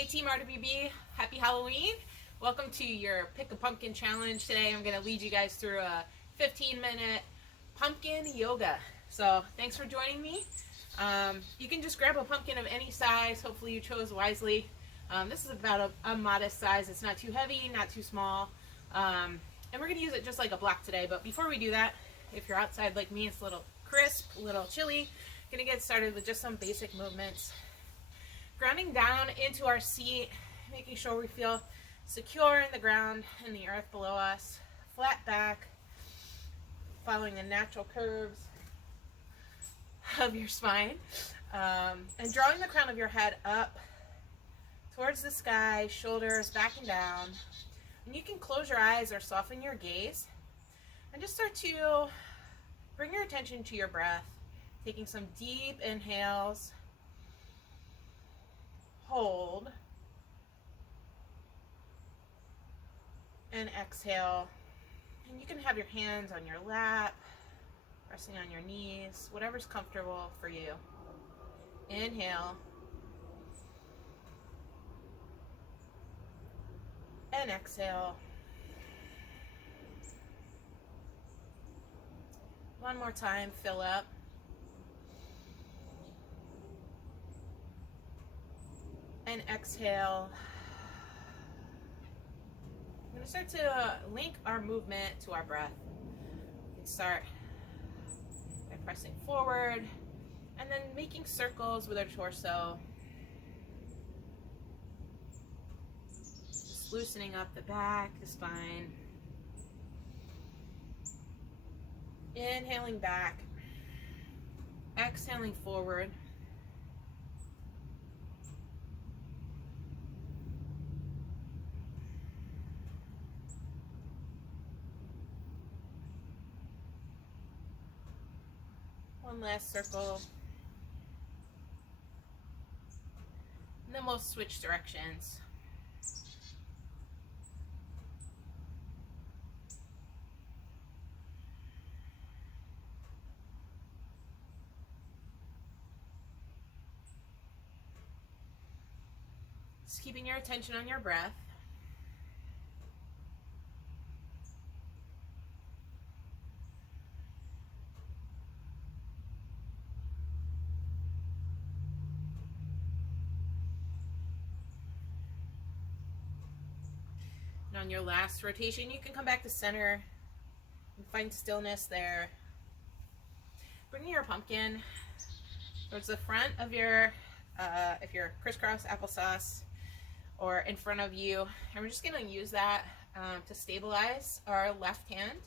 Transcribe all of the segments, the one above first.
Hey Team RWB, happy Halloween. Welcome to your Pick a Pumpkin Challenge. Today I'm going to lead you guys through a 15-minute pumpkin yoga. So thanks for joining me. You can just grab a pumpkin of any size. Hopefully you chose wisely. This is about a modest size. It's not too heavy, not too small. And we're going to use it just like a block today. But before we do that, if you're outside like me, it's a little crisp, a little chilly. Going to get started with just some basic movements. Grounding down into our seat, making sure we feel secure in the ground and the earth below us. Flat back, following the natural curves of your spine. And drawing the crown of your head up towards the sky, shoulders back and down. And you can close your eyes or soften your gaze. And just start to bring your attention to your breath, taking some deep inhales. Hold and exhale, and you can have your hands on your lap, resting on your knees, whatever's comfortable for you. Inhale and exhale. One more time, fill up. And exhale. I'm going to start to link our movement to our breath. We can start by pressing forward and then making circles with our torso. Just loosening up the back, the spine. Inhaling back. Exhaling forward. One last circle, and then we'll switch directions. Just keeping your attention on your breath. And on your last rotation, you can come back to center and find stillness there. Bring your pumpkin towards the front of your, if you're crisscross applesauce, or in front of you. And we're just going to use that to stabilize our left hand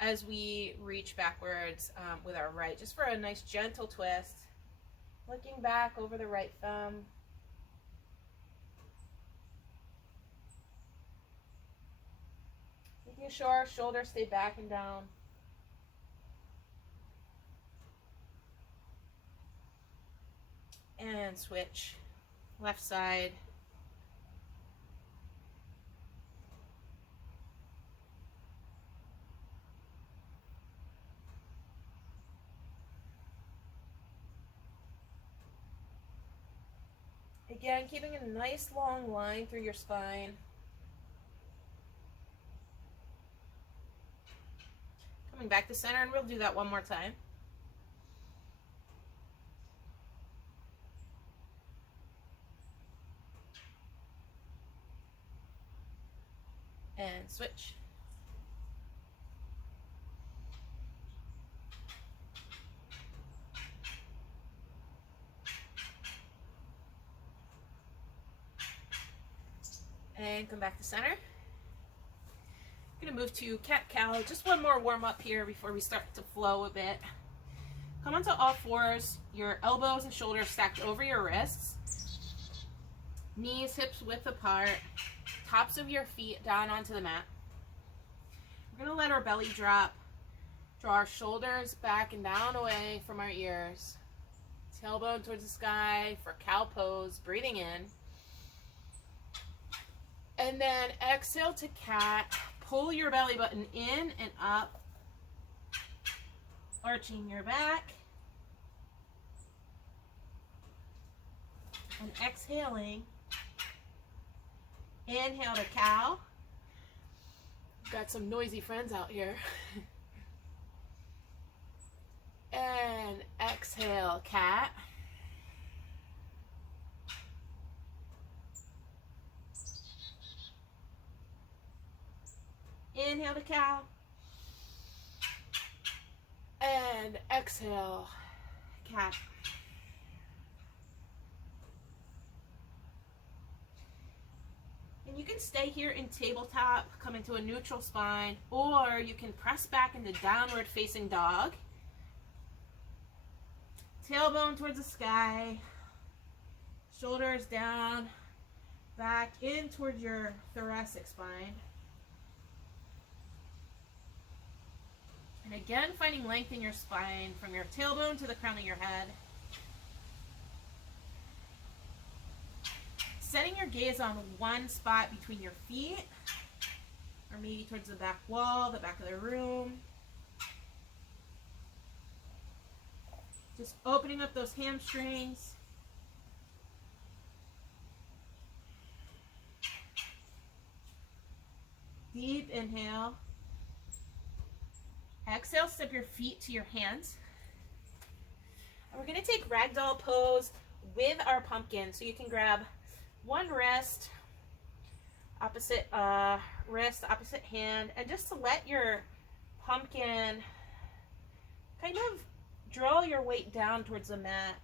as we reach backwards with our right, just for a nice gentle twist. Looking back over the right thumb. Making sure our shoulders stay back and down. And switch. Left side. Again, keeping a nice long line through your spine. Coming back to center, and we'll do that one more time. And switch. And come back to center. I'm going to move to cat-cow. Just one more warm-up here before we start to flow a bit. Come onto all fours, your elbows and shoulders stacked over your wrists. Knees, hips width apart. Tops of your feet down onto the mat. We're going to let our belly drop. Draw our shoulders back and down away from our ears. Tailbone towards the sky for cow pose, breathing in. And then exhale to cat. Pull your belly button in and up. Arching your back. And exhaling Inhale to cow. Got some noisy friends out here. And exhale, cat. Inhale to cow. And exhale, cat. And you can stay here in tabletop, come into a neutral spine, or you can press back into downward facing dog. Tailbone towards the sky, shoulders down, back in towards your thoracic spine. And again, finding length in your spine from your tailbone to the crown of your head. Setting your gaze on one spot between your feet, or maybe towards the back wall, the back of the room. Just opening up those hamstrings. Deep inhale. Exhale, step your feet to your hands. And we're going to take ragdoll pose with our pumpkin. So you can grab one wrist, opposite wrist, opposite hand, and just to let your pumpkin kind of draw your weight down towards the mat.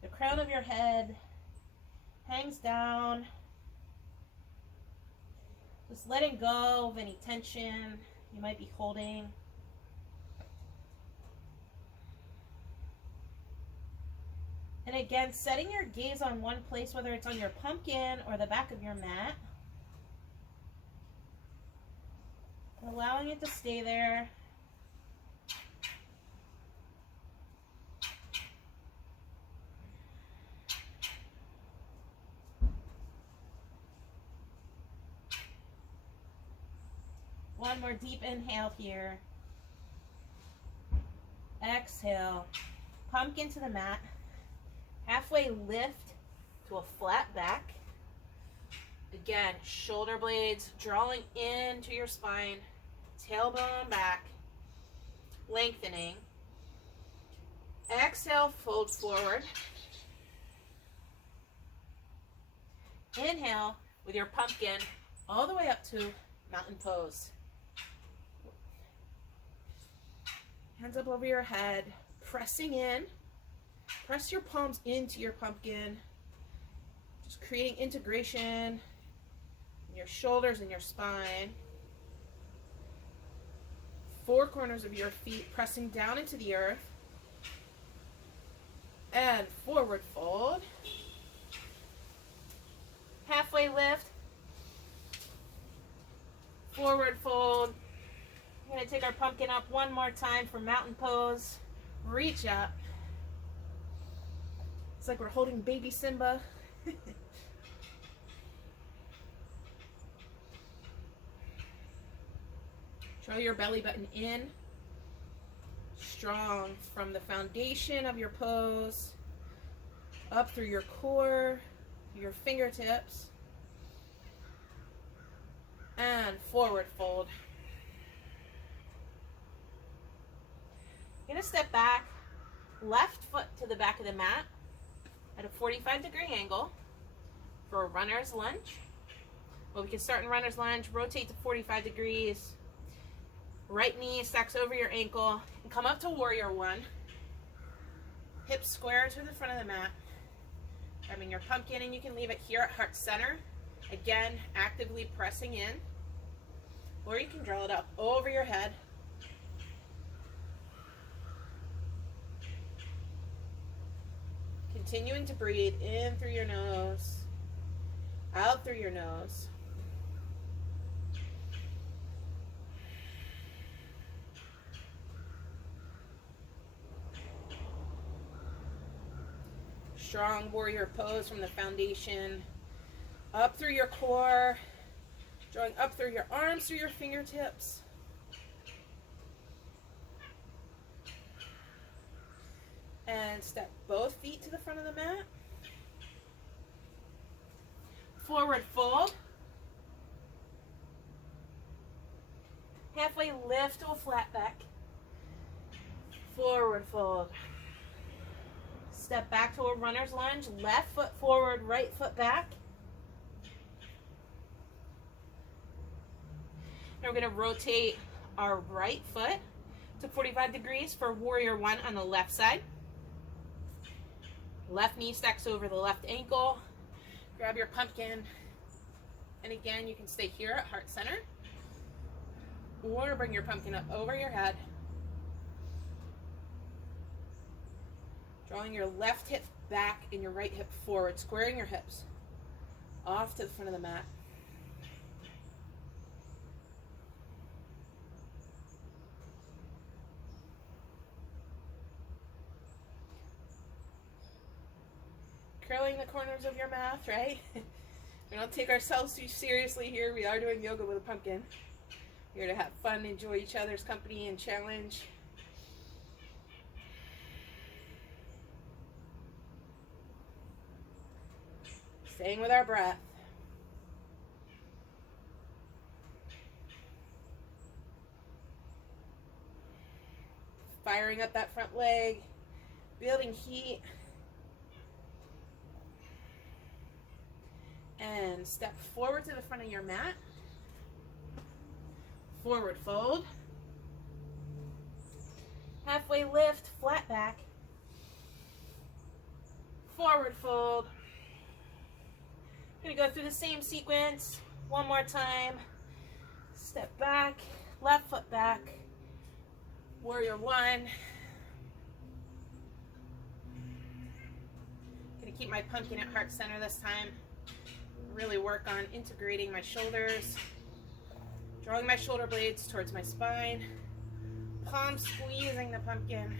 The crown of your head hangs down. Just letting go of any tension you might be holding. And again, setting your gaze on one place, whether it's on your pumpkin or the back of your mat. And allowing it to stay there. One more deep inhale here. Exhale. Pumpkin to the mat. Halfway lift to a flat back. Again, shoulder blades drawing into your spine. Tailbone back. Lengthening. Exhale, fold forward. Inhale with your pumpkin all the way up to mountain pose. Hands up over your head, pressing in. Press your palms into your pumpkin. Just creating integration in your shoulders and your spine. Four corners of your feet pressing down into the earth. And forward fold. Halfway lift. Forward fold. We're going to take our pumpkin up one more time for mountain pose. Reach up. It's like we're holding baby Simba. Draw your belly button in. Strong from the foundation of your pose. Up through your core, your fingertips. And forward fold. You're going to step back, left foot to the back of the mat at a 45-degree angle for a runner's lunge. Well, we can start in runner's lunge, rotate to 45 degrees, right knee stacks over your ankle, and come up to warrior one. Hips square to the front of the mat. Grabbing your pumpkin, and you can leave it here at heart center. Again, actively pressing in. Or you can draw it up over your head. Continuing to breathe in through your nose, out through your nose. Strong warrior pose from the foundation, up through your core, drawing up through your arms, through your fingertips. And step both feet to the front of the mat. Forward fold. Halfway lift to a flat back. Forward fold. Step back to a runner's lunge. Left foot forward, right foot back. And we're going to rotate our right foot to 45 degrees for warrior one on the left side. Left knee stacks over the left ankle. Grab your pumpkin. And again, you can stay here at heart center. Or bring your pumpkin up over your head. Drawing your left hip back and your right hip forward, squaring your hips off to the front of the mat. Curling the corners of your mouth, right? We don't take ourselves too seriously here. We are doing yoga with a pumpkin. We're here to have fun, enjoy each other's company, and challenge. Staying with our breath. Firing up that front leg, building heat. And step forward to the front of your mat. Forward fold. Halfway lift, flat back. Forward fold. Gonna go through the same sequence one more time. Step back, left foot back. Warrior one. Gonna keep my pumpkin at heart center this time. Really work on integrating my shoulders. Drawing my shoulder blades towards my spine. Palm squeezing the pumpkin.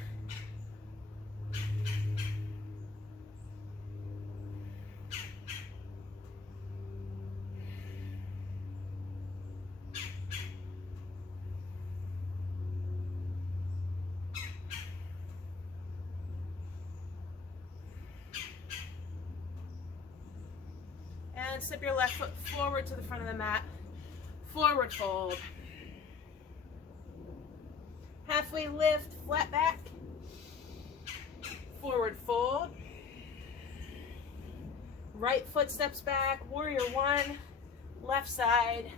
And step your left foot forward to the front of the mat. Forward fold. Halfway lift, flat back. Forward fold. Right foot steps back, warrior one, left side.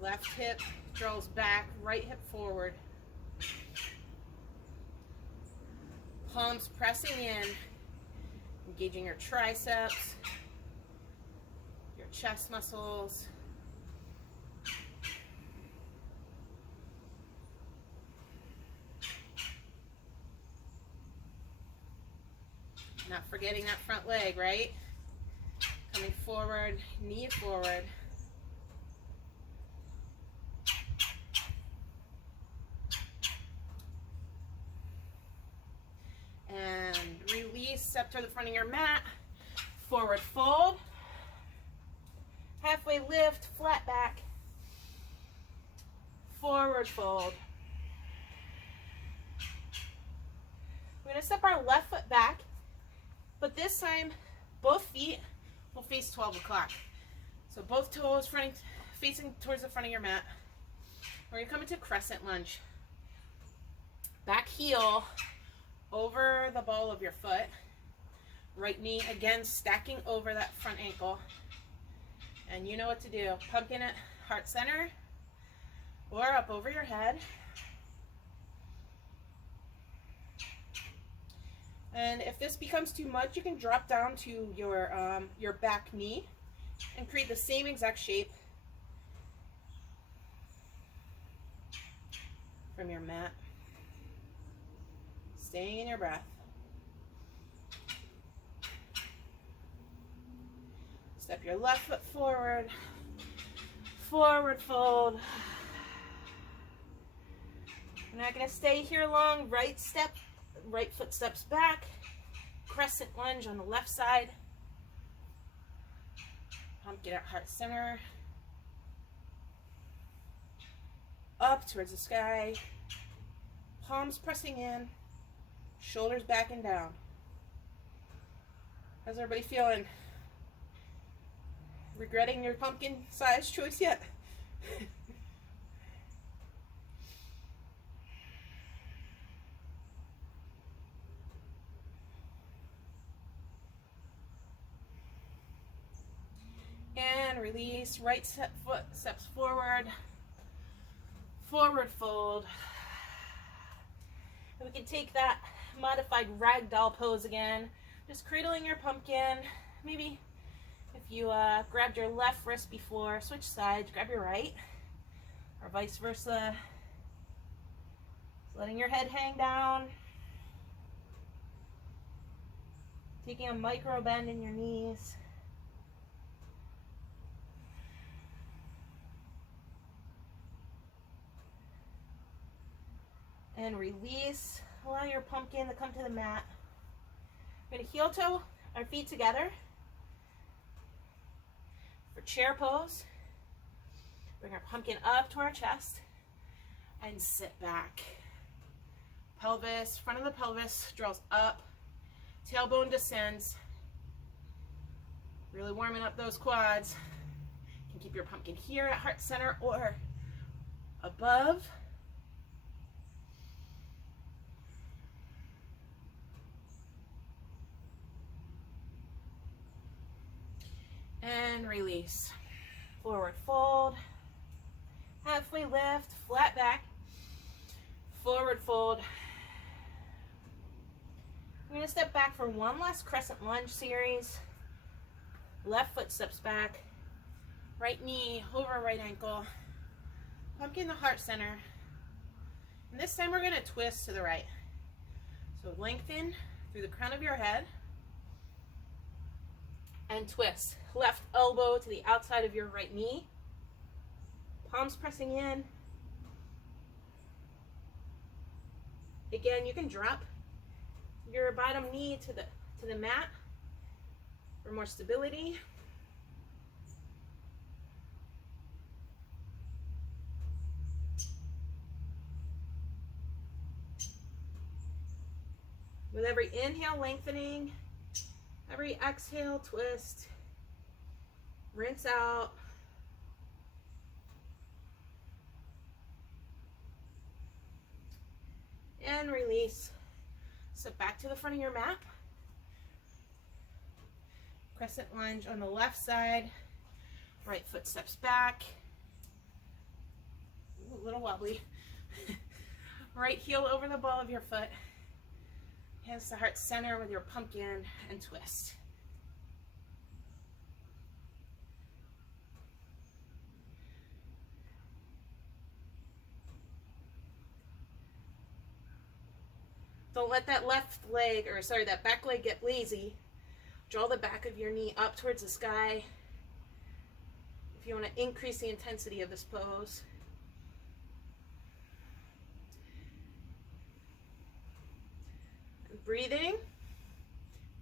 Left hip draws back, right hip forward. Palms pressing in, engaging your triceps, your chest muscles. Not forgetting that front leg, right? Coming forward, knee forward. And release, step to the front of your mat. Forward fold. Halfway lift, flat back. Forward fold. We're going to step our left foot back, but this time both feet will face 12 o'clock. So both toes facing towards the front of your mat. We're going to come into Crescent Lunge. Back heel over the ball of your foot. Right knee again stacking over that front ankle. And you know what to do. Pumpkin at heart center or up over your head. And if this becomes too much, you can drop down to your back knee and create the same exact shape from your mat. Staying in your breath. Step your left foot forward. Forward fold. We're not going to stay here long. Right foot steps back. Crescent lunge on the left side. Pumpkin at heart center. Up towards the sky. Palms pressing in. Shoulders back and down. How's everybody feeling? regretting your pumpkin size choice yet? And release, right foot steps forward, forward fold. And we can take that modified ragdoll pose again, just cradling your pumpkin. Maybe if you grabbed your left wrist before, switch sides, grab your right, or vice versa. Just letting your head hang down. Taking a micro bend in your knees. And release. Allow your pumpkin to come to the mat. We're going to heel toe our feet together for chair pose. Bring our pumpkin up to our chest and sit back. Pelvis, front of the pelvis draws up, tailbone descends. Really warming up those quads. You can keep your pumpkin here at heart center or above. And release. Forward fold. Halfway lift, flat back. Forward fold. We're going to step back for one last crescent lunge series. Left foot steps back. Right knee over right ankle. Pumpkin to heart center. And this time we're going to twist to the right. So lengthen through the crown of your head. And twist. Left elbow to the outside of your right knee. Palms pressing in. Again, you can drop your bottom knee to the mat for more stability. With every inhale, lengthening. Every exhale, twist. Rinse out. And release. Step back to the front of your mat. Crescent lunge on the left side. Right foot steps back. Ooh, a little wobbly. Right heel over the ball of your foot. Hands to heart center with your pumpkin and twist. Don't let that that back leg get lazy. Draw the back of your knee up towards the sky if you want to increase the intensity of this pose. Breathing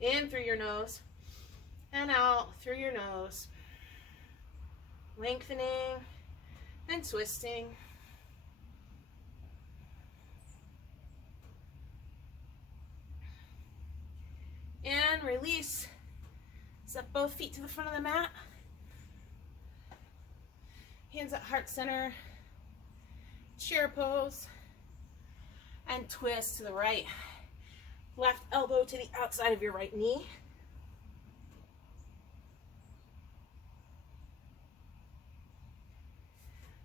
in through your nose and out through your nose. Lengthening and twisting. And release. Step both feet to the front of the mat. Hands at heart center. Chair pose. And twist to the right. Left elbow to the outside of your right knee.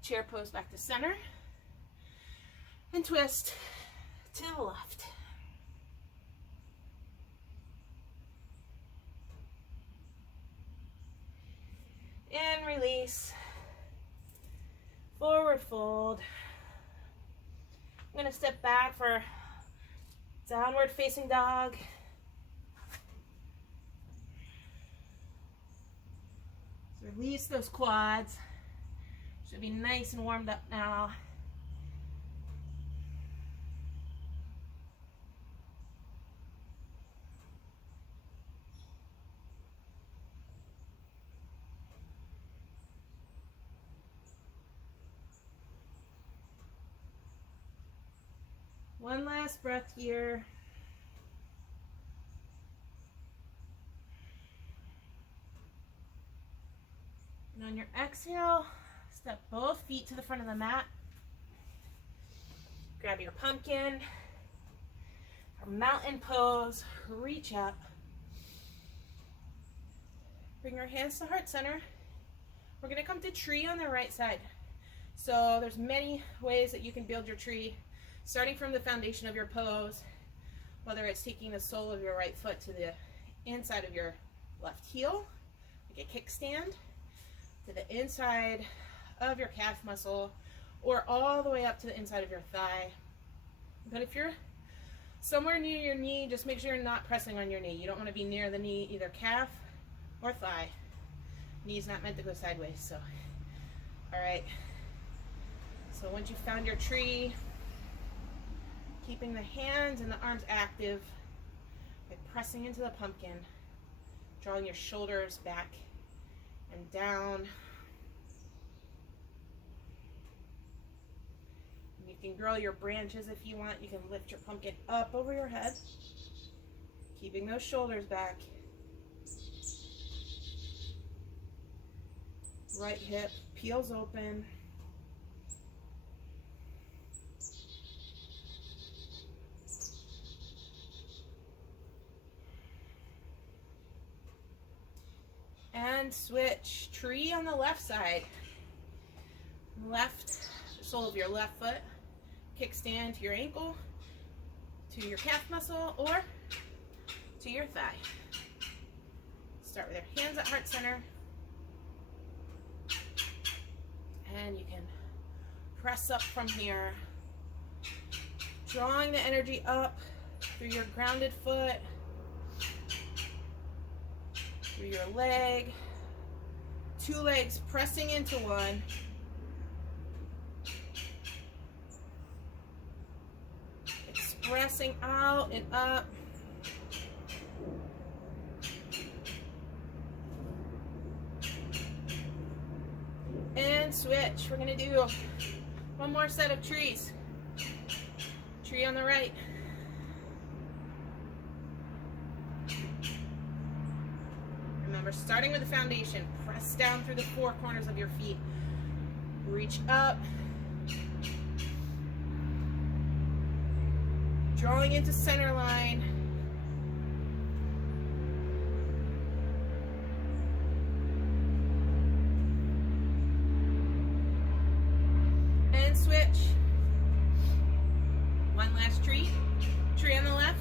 Chair pose back to center. And twist to the left. And release. Forward fold. I'm going to step back for downward facing dog. So release those quads. Should be nice and warmed up now. One last breath here. And on your exhale, step both feet to the front of the mat. Grab your pumpkin, or mountain pose, reach up. Bring your hands to heart center. We're gonna come to tree on the right side. So there's many ways that you can build your tree, starting from the foundation of your pose, whether it's taking the sole of your right foot to the inside of your left heel, like a kickstand, to the inside of your calf muscle, or all the way up to the inside of your thigh. But if you're somewhere near your knee, just make sure you're not pressing on your knee. You don't want to be near the knee, either calf or thigh. Knee's not meant to go sideways, so. All right. So once you've found your tree, keeping the hands and the arms active by pressing into the pumpkin, drawing your shoulders back and down. You can grow your branches if you want. You can lift your pumpkin up over your head, keeping those shoulders back. Right hip peels open. And switch. Tree on the left side. Left sole of your left foot. Kickstand to your ankle, to your calf muscle, or to your thigh. Start with your hands at heart center. And you can press up from here, drawing the energy up through your grounded foot, through your leg, two legs pressing into one. Expressing out and up. And switch. We're going to do one more set of trees. Tree on the right. Remember, starting with the foundation, press down through the four corners of your feet. Reach up. Drawing into center line. And switch. One last tree. Tree on the left.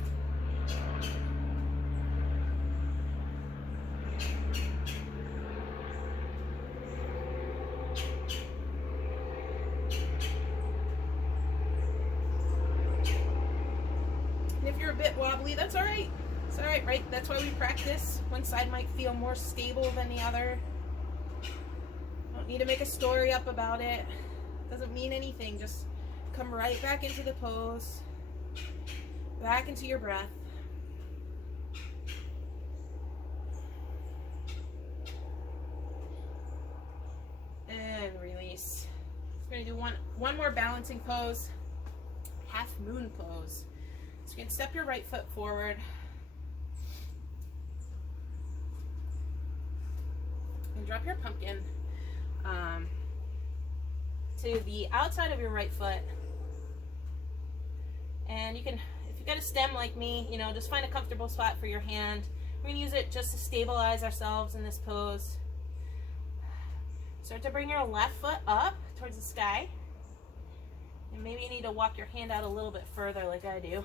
If you're a bit wobbly, that's all right. It's all right? That's why we practice. One side might feel more stable than the other. Don't need to make a story up about it. Doesn't mean anything. Just come right back into the pose. Back into your breath. And release. We're going to do one more balancing pose. Half moon pose. So you can step your right foot forward and drop your pumpkin to the outside of your right foot. And you can, if you got a stem like me, just find a comfortable spot for your hand. We're going to use it just to stabilize ourselves in this pose. Start to bring your left foot up towards the sky. And maybe you need to walk your hand out a little bit further like I do.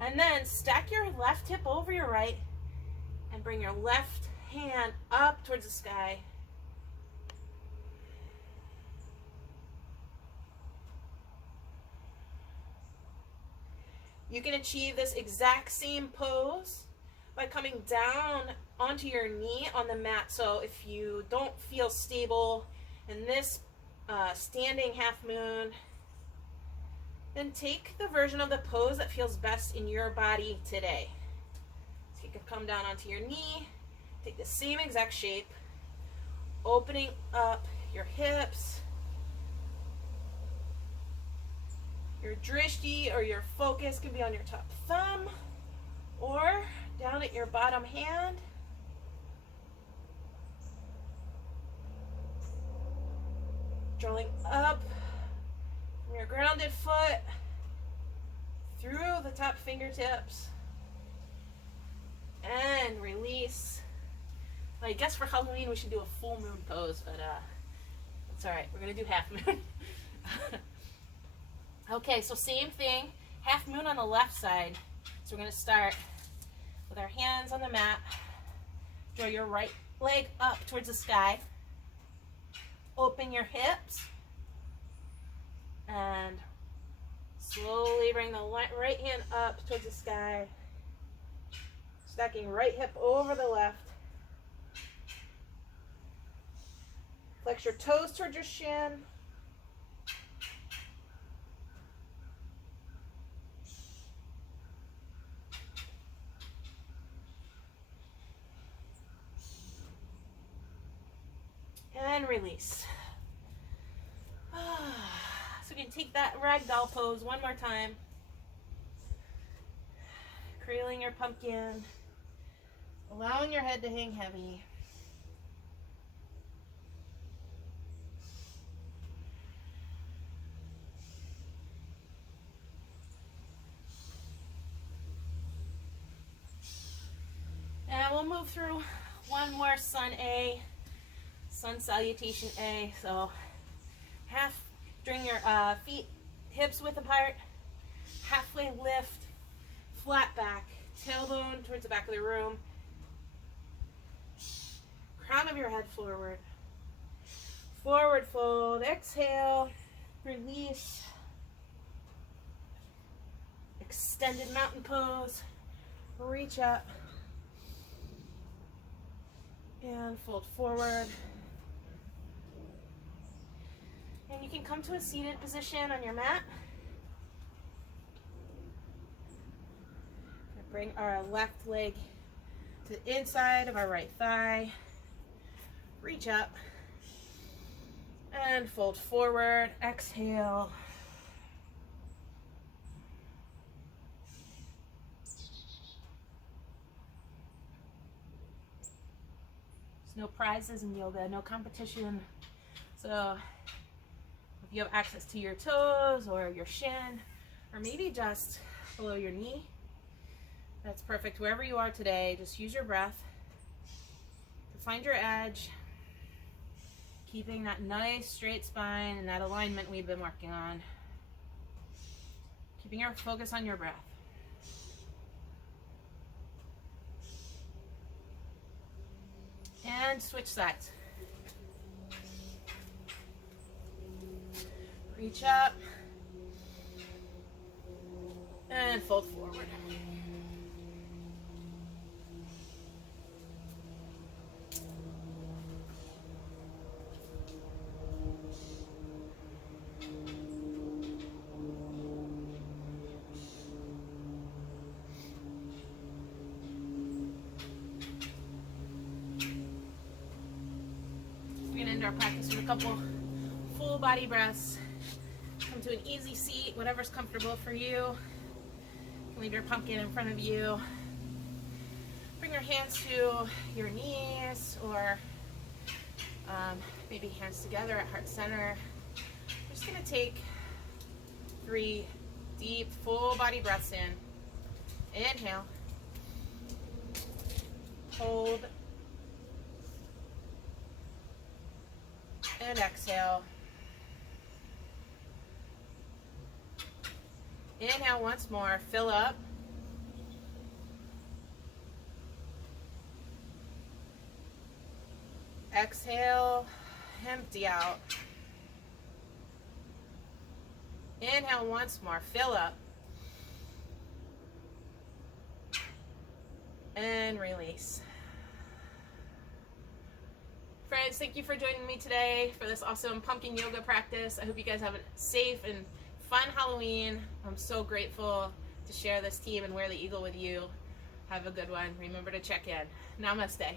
And then stack your left hip over your right and bring your left hand up towards the sky. You can achieve this exact same pose by coming down onto your knee on the mat. So if you don't feel stable in this standing half moon, then take the version of the pose that feels best in your body today. So you can come down onto your knee, take the same exact shape, opening up your hips. Your drishti or your focus can be on your top thumb or down at your bottom hand. Drawing up from your grounded foot through the top fingertips and release. I guess for Halloween we should do a full moon pose, but it's alright. We're going to do half moon. Okay, so same thing. Half moon on the left side. So we're going to start with our hands on the mat. Draw your right leg up towards the sky. Open your hips. And slowly bring the right hand up towards the sky. Stacking right hip over the left. Flex your toes towards your shin. And release. So you can take that ragdoll pose one more time. Cradling your pumpkin. Allowing your head to hang heavy. And we'll move through one more sun A, sun salutation A. So bring your feet hips width apart, halfway lift, flat back, tailbone towards the back of the room, crown of your head forward, forward fold, exhale, release, extended mountain pose, reach up, and fold forward. And you can come to a seated position on your mat. Bring our left leg to the inside of our right thigh. Reach up and fold forward. Exhale. There's no prizes in yoga, no competition. So if you have access to your toes or your shin, or maybe just below your knee, that's perfect. Wherever you are today, just use your breath to find your edge, keeping that nice straight spine and that alignment we've been working on. Keeping your focus on your breath. And switch sides. Reach up and fold forward. We're going to end our practice with a couple full body breaths. Come to an easy seat, whatever's comfortable for you. You can leave your pumpkin in front of you. Bring your hands to your knees, or maybe hands together at heart center. We're just going to take 3 deep, full body breaths in. Inhale. Hold. And exhale. Inhale once more, fill up. Exhale, empty out. Inhale once more, fill up. And release. Friends, thank you for joining me today for this awesome pumpkin yoga practice. I hope you guys have a safe and fun Halloween. I'm so grateful to share this team and wear the eagle with you. Have a good one. Remember to check in. Namaste.